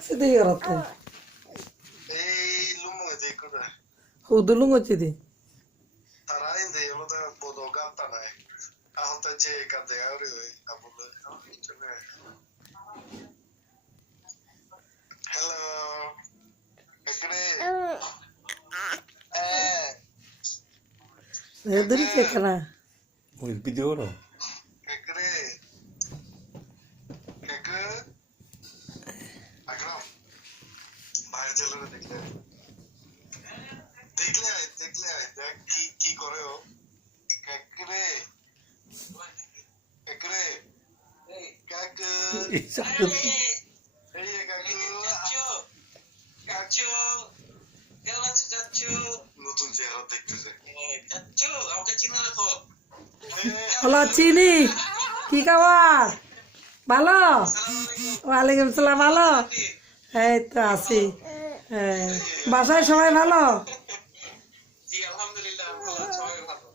Sidi yarate. Hudulung ochidi. Eduri chekana. ওই video করো কি করে ও কাকরে কাকরে কাকু এই কাকু কাকু কেমন আছো চাচু নতুন চেহারা দেখতেছে চাচু আমাকে চিনো না তো হলো চিনি কি খবর ভালো ওয়ালাইকুম সালাম ভালো এই তো আছি বাসায় সবাই ভালো জি আলহামদুলিল্লাহ ভালো সবাই ভালো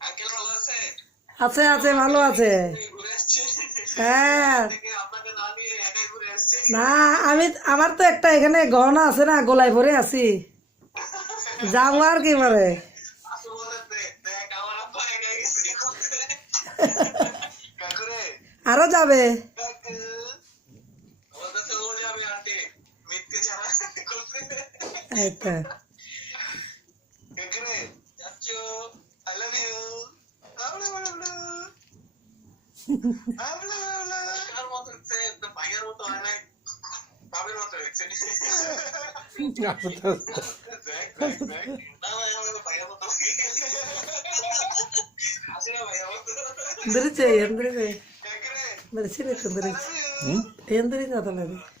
আঙ্কেল ভালো আছে আছে আছে ভালো আছে ঘুরে আসছে হ্যাঁ আপনাকে না নিয়ে একাই ঘুরে আসছে না আমার তো একটা এখানে গহনা আছে না গলায় ভরে আছি যাবো আর কি পারে আরো যাবে এই তো Dari cah, yang dari cah, dari sini tuh dari, yang dari kata lagi.